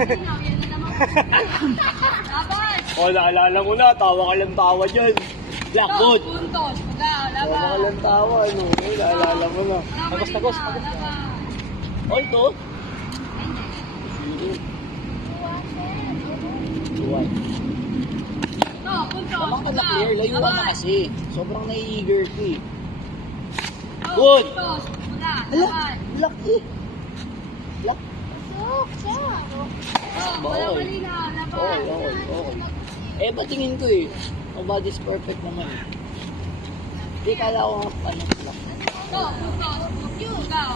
malinaw. Yan na naman. Laban. O, naalala mo na, tawa ka lang tawa dyan. Blackwood. Puntos. Tawa ka Laban. lang tawa, ano. O, naalala mo na. Tagos. O, ito. Tuwan. No, puntos. Walang ka na-clear, layuan na kasi. Sobrang nai-eager ko eh. No, Good. puntos. Wala. Hala, Laban. black eh. Black. No, wala malinaw. Okay, Laban. okay. Eh, patingin ko eh. Nobody's perfect naman eh. Hindi kala ko nga ano black. No, puntos. Ikaw.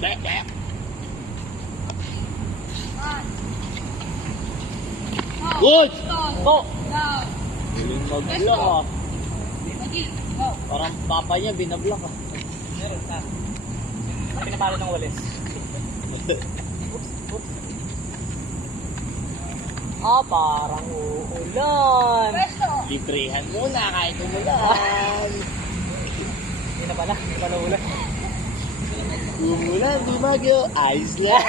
Black, black. Good! Oh! Ikaw. Galing mag-block ah. Magi. Go. Parang papa niya binablock ah. Meron sa. Pinapalo ng walis. Ah, parang uulan. Pwesto. Librehan muna kahit umulan. Hindi na pala. Hindi pala ulan. Umulan, di bagyo. Ayos lang.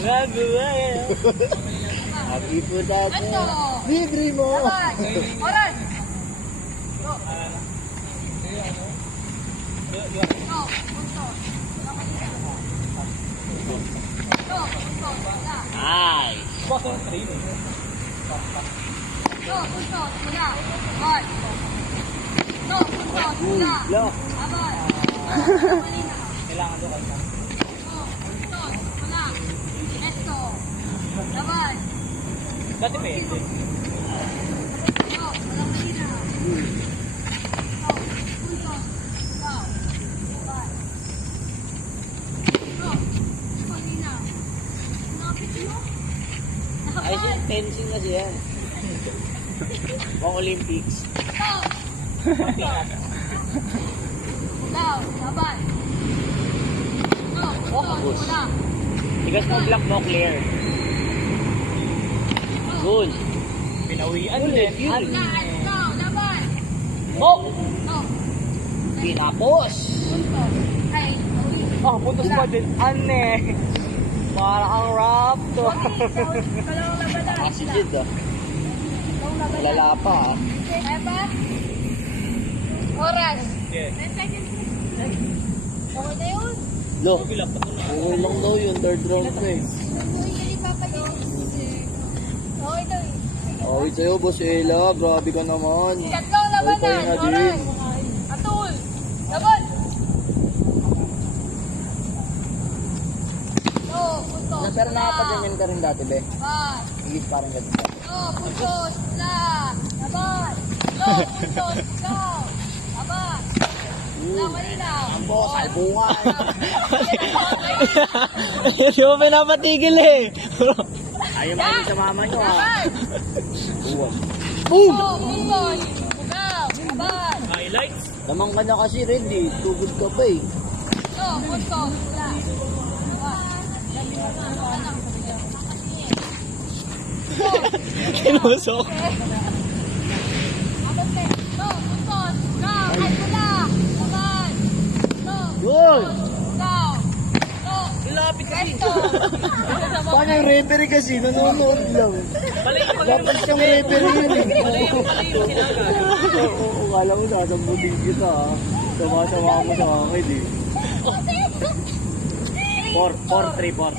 Nagulay. Happy po dati. Pwesto. Libre mo. Laban. Oras. Go. No, puntos. Wala malinaw. No, puntos. Wala. Ay. Boss on train eh. No, puntos. Wala. Ball. No, puntos. Wala. Block. Laban. Wala malinaw. Kailangan doon kayo. No, puntos. Wala. Pwesto. Laban. Dati pwede. No, wala malinaw. No, puntos. Ikaw. Laban. No, malinaw. Napit mo. Ayos Laban. yung fencing kasi yan. Pang Olympics. No. Ikaw. Laban. No, puntos. Wala. Tigas mo black mo clear. Good. Pinawian Ulit, din. yun. Ikaw. Laban. Oh! No. Pinapos! Puntos. Ay, ulit. Oh, putos pa din. Ane. Para ang raptor. Kalawang labanan. Kasi did ah. Kalawang labanan. Lala pa ah. Kaya ba? Oras. Yes. 10 seconds. Okay na yun. Lo, Okay lang. okay lang daw yun. Third round pa eh. Okay na yun. Okay sa'yo, Boss Ella. Grabe ka naman. Tatlong labanan. Okay na din. Oras. Atul. Laban. No, puntos. Pero nakapag-ganyan ka rin dati, be. Laban. Higit parang ganun. No, puntos. La. Laban. No, puntos. Ikaw. Laban. Wala malinaw. Ang boss, albungan. Hindi mo pinapatigil eh. Ayaw mo sa mama nyo ah. Laban. Boom! No, puntos. Ikaw. Laban. Highlights. Lamang ka na kasi rin eh. Tugod ka pa eh. No, puntos. Wala. Sinusok. No, puntos. Ikaw. Ay, wala. Laban. No, Good! ikaw. No, Lapit kasi. pwesto. Paano yung referee kasi? Nanonood lang. Dapat siyang referee yun eh. Oo, kala ko sasambutin kita ah. Sama-sama mo sa akin eh. 4-3. Na.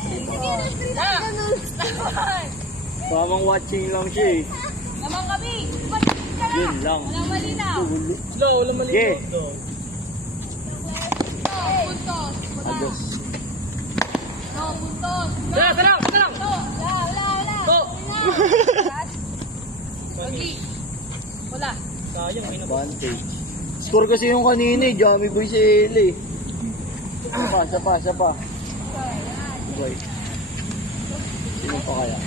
Laban. Tamang watching lang siya eh. Naman kami. Ba't ka na? Yun lang. Wala malinaw. Slow, wala mali. Yeah. No, puntos. Wala. Agos. No, puntos. Tara, tara, tara. No, wala. Go. Lagi. Wala. Sayang, may Advantage. Score kasi yung kanina eh. Jammy boy si Ele eh. Isa pa. Okay. Sino pa kaya?